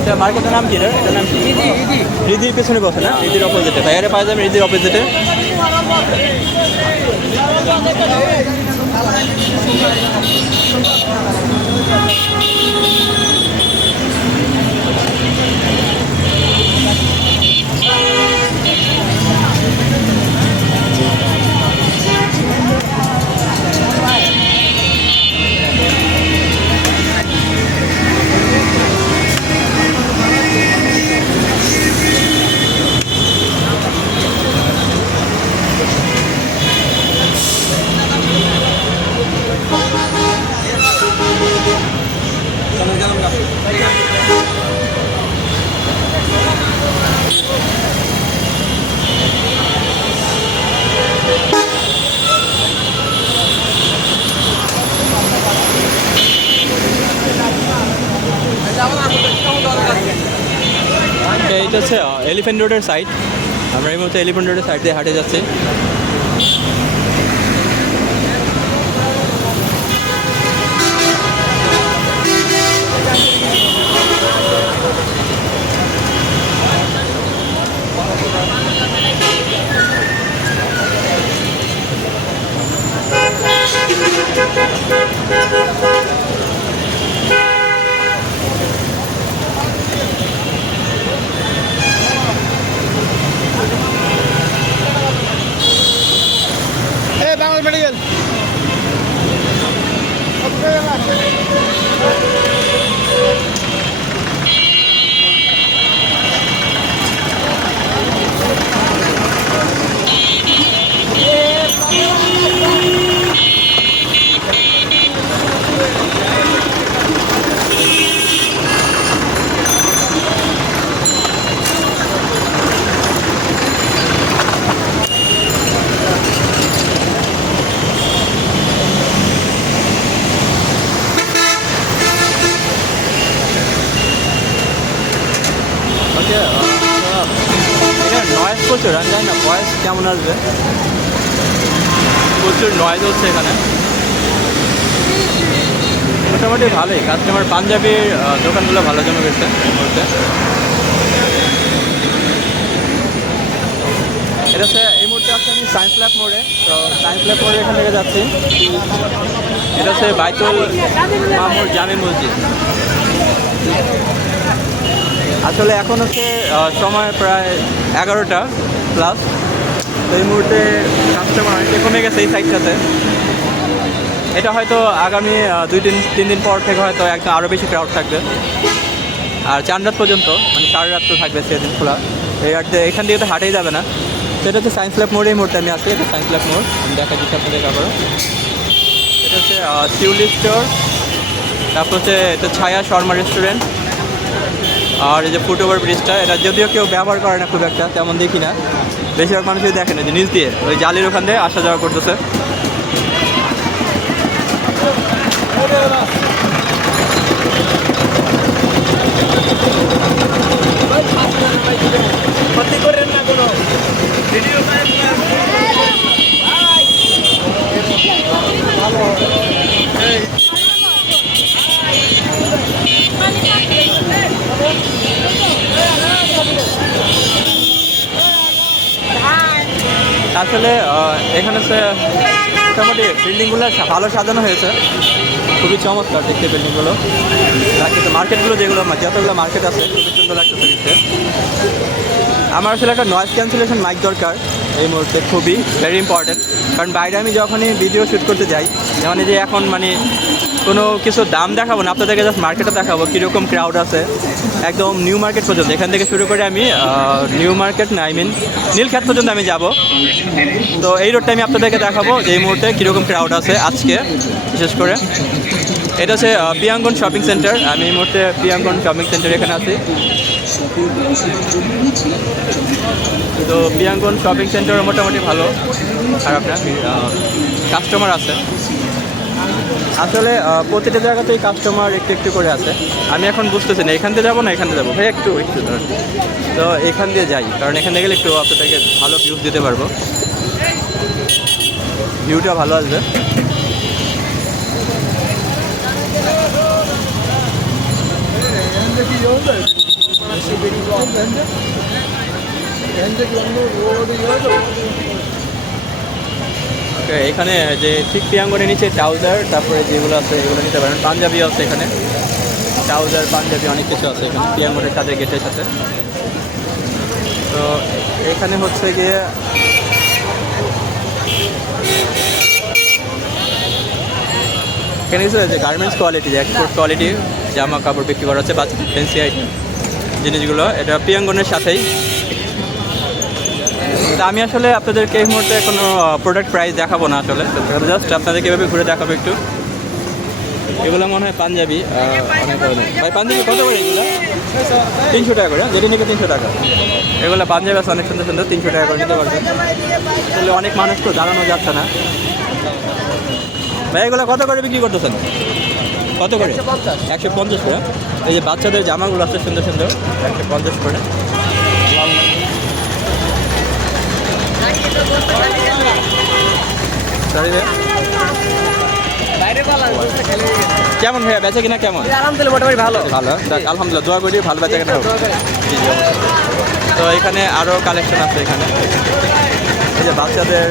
এটা মার্কেটের নাম কি রে এটার নাম কি? রিদির পেছনে বসে না? রিদির অপোজিটে ভাইয়ারে পাওয়া যাবে রিদির অপোজিটে তো এইটা হচ্ছে এলিফেন্ট রোডের সাইড আমরা এই মুহূর্তে এলিফেন্ট রোডের সাইড দিয়ে হাঁটে যাচ্ছি এই বাংলা মেডিকেল ওকে এটা নয়েজ প্রচুর, আমি জানি না ভয়েস কেমন আসবে? প্রচুর নয়েজ হচ্ছে এখানে। মোটামুটি ভালোই কাস্টমার পাঞ্জাবির দোকানগুলো ভালো জমে গেছে মুহূর্তে। এটা হচ্ছে, এই মুহূর্তে আছে আমি সায়েন্স ল্যাব মোড়ে, তো সায়েন্স ল্যাব মোড়ে এখান থেকে যাচ্ছি। এটা হচ্ছে বাইতুল মামুর জামে মসজিদ। আসলে এখন হচ্ছে সময় প্রায় এগারোটা। প্লাস তো এই মুহূর্তে কাস্টমার অনেকটা কমে গেছে এই সাইডটাতে এটা হয়তো আগামী দুই দিন তিন দিন পর থেকে হয়তো একদম আরও বেশি ক্রাউড থাকবে। আর চার রাত পর্যন্ত মানে সারা রাত তো থাকবে সেদিন খোলা। এই রাতে এখান দিয়ে তো হাটেই যাবে না। তো এটা হচ্ছে সায়েন্স ল্যাব মোড়, এই মুহূর্তে আমি আছি, এটা সায়েন্স ল্যাব মোড়। আমি দেখা দিচ্ছি আপনাদের কাপড় এটা হচ্ছে শিউলি স্টোর তারপর হচ্ছে, এটা ছায়া শর্মা রেস্টুরেন্ট আর এই যে ফুট ওভার ব্রিজটা, এটা যদিও কেউ ব্যবহার করে না খুব একটা, তেমন দেখি না। বেশিরভাগ মানুষই দেখে না যে নিচ দিয়ে, ওই জালির ওখান দিয়ে আসা যাওয়া করতেছে। আসলে এখানে সে মোটামুটি বিল্ডিংগুলো ভালো সাজানো হয়েছে। খুবই চমৎকার দেখতে বিল্ডিংগুলো। লাগতেছে মার্কেটগুলো যেগুলো যতগুলো মার্কেট আছে, খুবই সুন্দর লাগতেছে দেখতে। আমার আসলে একটা নয়েজ ক্যান্সেলেশন মাইক দরকার। এই মুহূর্তে খুবই ভেরি ইম্পর্টেন্ট কারণ বাইরে আমি যখনই ভিডিও শ্যুট করতে যাই যেমন যে এখন মানে কোনো কিছু দাম দেখাবো না, আপনাদেরকে জাস্ট মার্কেটে দেখাবো কীরকম ক্রাউড আছে। একদম নিউ মার্কেট পর্যন্ত। এখান থেকে শুরু করে আমি নিউ মার্কেট না আই মিন নীলক্ষেত পর্যন্ত আমি যাব। তো এই রোডটা আমি আপনাদেরকে দেখাবো যে এই মুহূর্তে কীরকম ক্রাউড আছে আজকে, বিশেষ করে। এটা হচ্ছে পিয়াঙ্গন শপিং সেন্টার আমি এই মুহূর্তে পিয়াঙ্গন শপিং সেন্টার এখানে আছি। তো পিয়াঙ্গন শপিং সেন্টার মোটামুটি ভালো খারাপ না কাস্টমার আছে। আসলে প্রতিটা জায়গাতেই কাস্টমার একটু একটু করে আছে। আমি এখন বুঝতেছি না এখান দিয়ে যাব না এখান দিয়ে যাব? ভাই একটু একটু ধরুন। তো এখান দিয়ে যাই কারণ এখান থেকে গেলে একটু আপনাদেরকে ভালো ভিউজ দিতে পারব। ভিউটা ভালো আসবে ওকে এখানে যে ঠিক পিয়াঙ্গনের নিচে ট্রাউজার তারপরে যেগুলো আছে, এগুলো নিতে পারেন। পাঞ্জাবি আছে এখানে। ট্রাউজার পাঞ্জাবি অনেক কিছু আছে এখানে। পিয়াঙ্গনের তাদের গেটের সাথে। তো এখানে হচ্ছে গিয়ে এখানে কিছু যে গার্মেন্টস কোয়ালিটি এক্সপোর্ট কোয়ালিটি জামা কাপড় বিক্রি করা হচ্ছে, বাচ্চাদের ফেন্সি আইটেম জিনিসগুলো, এটা পিয়াঙ্গনের সাথেই। তা আমি আসলে আপনাদেরকে এই মুহূর্তে কোনো প্রোডাক্ট প্রাইস দেখাবো না আসলে। জাস্ট আপনাদেরকে এভাবে ঘুরে দেখাবো একটু। এগুলো মনে হয় পাঞ্জাবি অনেক ভাই, পাঞ্জাবি কত করে এগুলো? তিনশো টাকা করে, যেটি নিবে তিনশো টাকা। এগুলো পাঞ্জাবি আছে, অনেক সুন্দর সুন্দর, তিনশো টাকা করে নিতে পারবেন আসলে অনেক মানুষ তো দাঁড়ানো যাচ্ছে না। ভাই, এগুলো কত করে বিক্রি করতেছেন? কত করে? একশো পঞ্চাশ করে। এই যে বাচ্চাদের জামাগুলো আছে সুন্দর সুন্দর, একশো পঞ্চাশ করে। কেমন ভাইয়া, বেচা কিনা কেমন? আলহামদুলিল্লাহ মোটামুটি ভালো আলহামদুলিল্লাহ, দোয়া করি, ভালো বেচা কিনা। তো এখানে আরও কালেকশন আছে এখানে। এই যে বাচ্চাদের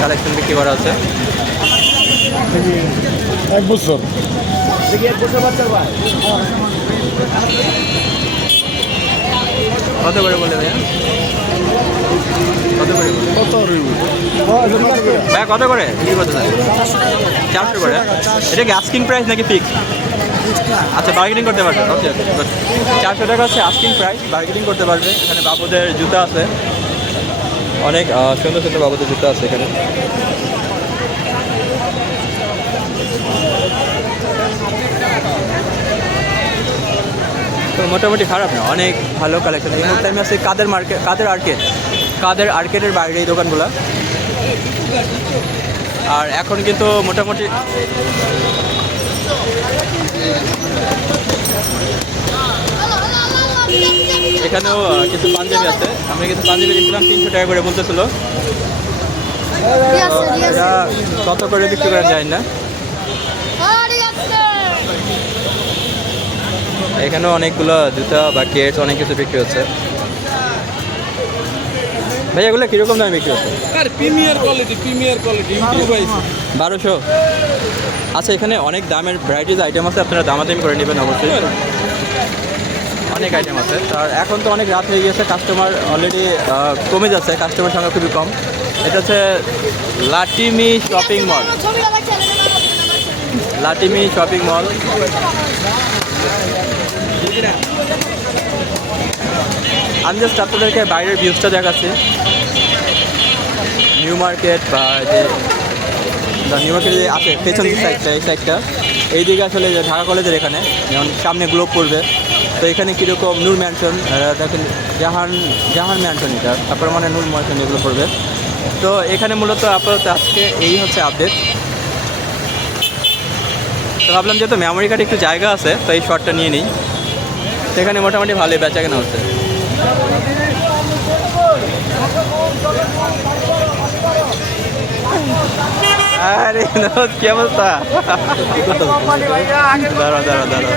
কালেকশন বিক্রি করা হচ্ছে। এক বছর। কত করে বলে ভাইয়া কত করে? কত করে চারশো করে? এটা কি আস্কিং প্রাইস নাকি ফিক্স আচ্ছা বার্গেনিং করতে পারবে। ওকে ওকে চারশো টাকা হচ্ছে আস্কিং প্রাইস বার্গেনিং করতে পারবে। এখানে বাবুদের জুতা আছে। অনেক সুন্দর সুন্দর বাবুদের জুতা আছে এখানে। তো মোটামুটি খারাপ না অনেক ভালো কালেকশন এই মুহূর্তে আমি আছি কাদের মার্কেট কাদের আর্কেট কাদের আর্কেটের বাইরে এই দোকানগুলো। আর এখন কিন্তু মোটামুটি এখানেও কিছু পাঞ্জাবি আছে। আমি কিন্তু পাঞ্জাবি দেখছিলাম তিনশো টাকা করে বলতেছিল। কত করে বিক্রি করা যায় না। এখানেও অনেকগুলো জুতা বা কেটস অনেক কিছু বিক্রি হচ্ছে। ভাই এগুলো কীরকম দামে বিক্রি হচ্ছে? আর প্রিমিয়ার কোয়ালিটি প্রিমিয়ার কোয়ালিটি বারোশো। আচ্ছা এখানে অনেক দামের ভ্যারাইটিস আইটেম আছে আপনারা দামাদামি করে নেবেন অবশ্যই। অনেক আইটেম আছে। আর এখন তো অনেক রাত হয়ে গিয়েছে কাস্টমার অলরেডি কমে যাচ্ছে কাস্টমার সংখ্যা খুবই কম। এটা হচ্ছে লাটিমি শপিং মল লাটিমি শপিং মল আমি জাস্ট আপনাদেরকে বাইরের ভিউজটা দেখাচ্ছি। নিউ মার্কেট বা যে নিউ মার্কেট যে আছে, পেছন সাইডটা এই সাইডটা এই দিকে আসলে যে ঢাকা কলেজের এখানে, যেমন সামনে গ্লোব পড়বে। তো এখানে কীরকম নূর ম্যানশন দেখেন জাহান জাহান ম্যানশন এটা, তারপরে মানে নূর ম্যানশন এগুলো পড়বে। তো এখানে মূলত আপাতত আজকে এই হচ্ছে আপডেট তো ভাবলাম যেহেতু মেমোরি কার্ডে একটু জায়গা আছে, তো এই শর্টটা নিয়ে নিই। সেখানে মোটামুটি ভালোই বেচা কেনা হচ্ছে। আরে কি অবস্থা? দাঁড়া দাঁড়া দাঁড়া